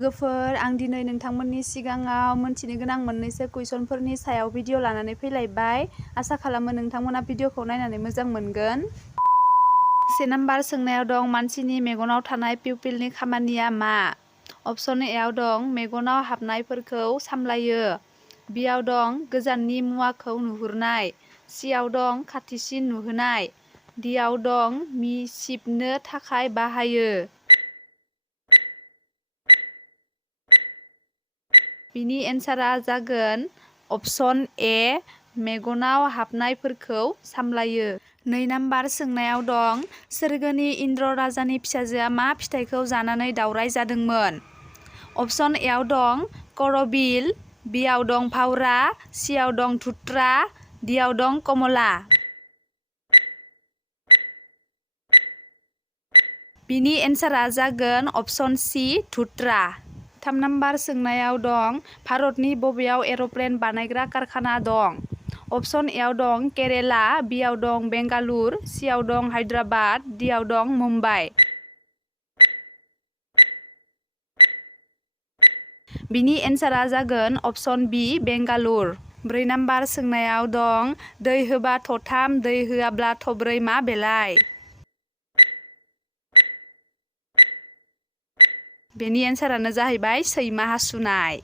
लोगोफोर आं दिनै नोंथांमोननि सिगाङाव मोनथिनो गोनां मोननैसो कुइसनफोरनि सायाव भिडिअ लानानै फैलायबाय। आसा खालामो नोंथांमोना भिडिअखौ नायनानै मोजां मोनगोन। से नाम्बार सोंनायाव दं मानसिनि मेगनाव थानाय पिउपिलनि खामानिया मा? अपसन एआव दं मेगनाव हाबनायफोरखौ सामलायो। बिआव दं गोजाननि मुवाखौ नुहुरनाय। सिआव दं खाथिसिन नुहोनाय। डिआव दं मिसिबनो थाखाय बाहायो। बिनि एन्सारा जागोन अपसन ए मेगनाव हाबनायफोरखौ सामलायो। 2 नाम्बार सोंनायाव दं सोरगोनि इन्द्र राजानि फिसाजोआ मा फिथाइखौ जानानै दावराय जादोंमोन? अपसन एआव दं करबिल, बिआव दं भावरा, सिआव दं धुत्रा, डिआव दं कमला। बिनि एन्सारा जागोन अपसन सि धुत्रा। 3 नाम्बार सोंनायाव दं भारतनि बबेयाव एर'प्लेन बानायग्रा कारखाना दं? अपसन एआव दं केरेला, बिआव दं बेंगालुर, सिआव दं हायद्राबाद, डिआव दं मुम्बाइ। बिनि एन्सारा जागोन अपसन बि बेंगालुर। 4 नाम्बार सोंनायाव दं दै होबा थ'थाम, दै होआब्ला थ'ब्रै मा बेलाय? बेनि एन्सारानो जाहैबाय सैमा हासुनाय।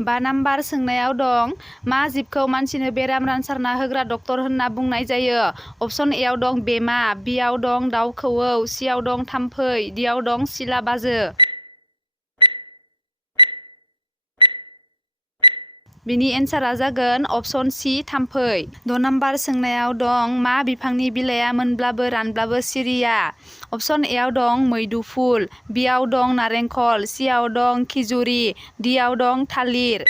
5 नाम्बार सोंनायाव दं मा जिबखौ मानसिनो बेराम रानसारना होग्रा डक्टर होनना बुंनाय जायो? अपसन एआव दं बेमा, बिआव दं दाउ खौवौ, सिआव दं थाम्फै, डिआव दं सिला बाजो। बिनि एन्सारा जागोन अपसन सि थाम्फै। 6 नाम्बार सोंनायाव दं मा बिफांनि बिलाइया मोनब्लाबो रानब्लाबो सिरिया? अपसन एआव दं मैदुफुल, बिआव दं नारेंखल, सिआव दं खिजुरि, डिआव दं थालिर।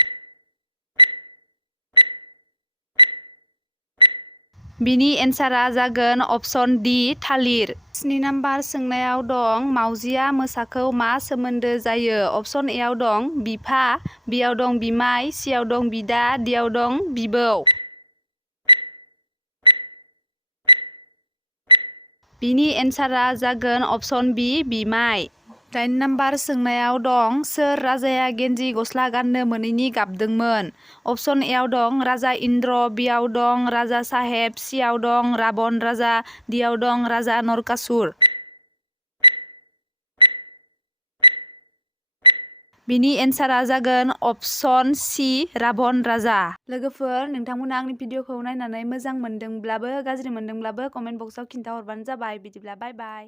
बिनि एन्सारा जागोन अपसन डि थालिर। 7 नाम्बार सोंनायाव दं मावजिया मोसाखौ मा सोमोन्दो जायो? अपसन एआव दं बिफा, बिआव दं बिमाय, सिआव दं बिदा, डिआव दं बिबौ। बिनि एन्सारा जागोन अपसन बि बिमाय। 8 नाम्बार सोंनायाव दं सोर राजाया गेन्जि गस्ला गाननो मोनैनि गाबदोंमोन? अपसन एआव दं राजा इन्द्र, बिआव दं राजा साहेब, सिआव दं राबन राजा, डिआव दं राजा नरकासुर। बिनि एन्सारा जागोन अपसन सि राबन राजा। लोगोफोर नोंथांमोना आंनि भिडिअखौ नायनानै मोजां मोनदोंब्लाबो गाज्रि मोनदोंब्लाबो कमेन्ट बक्सआव खिन्थाहरबानो जाबाय। बिदिब्ला बाय बाय।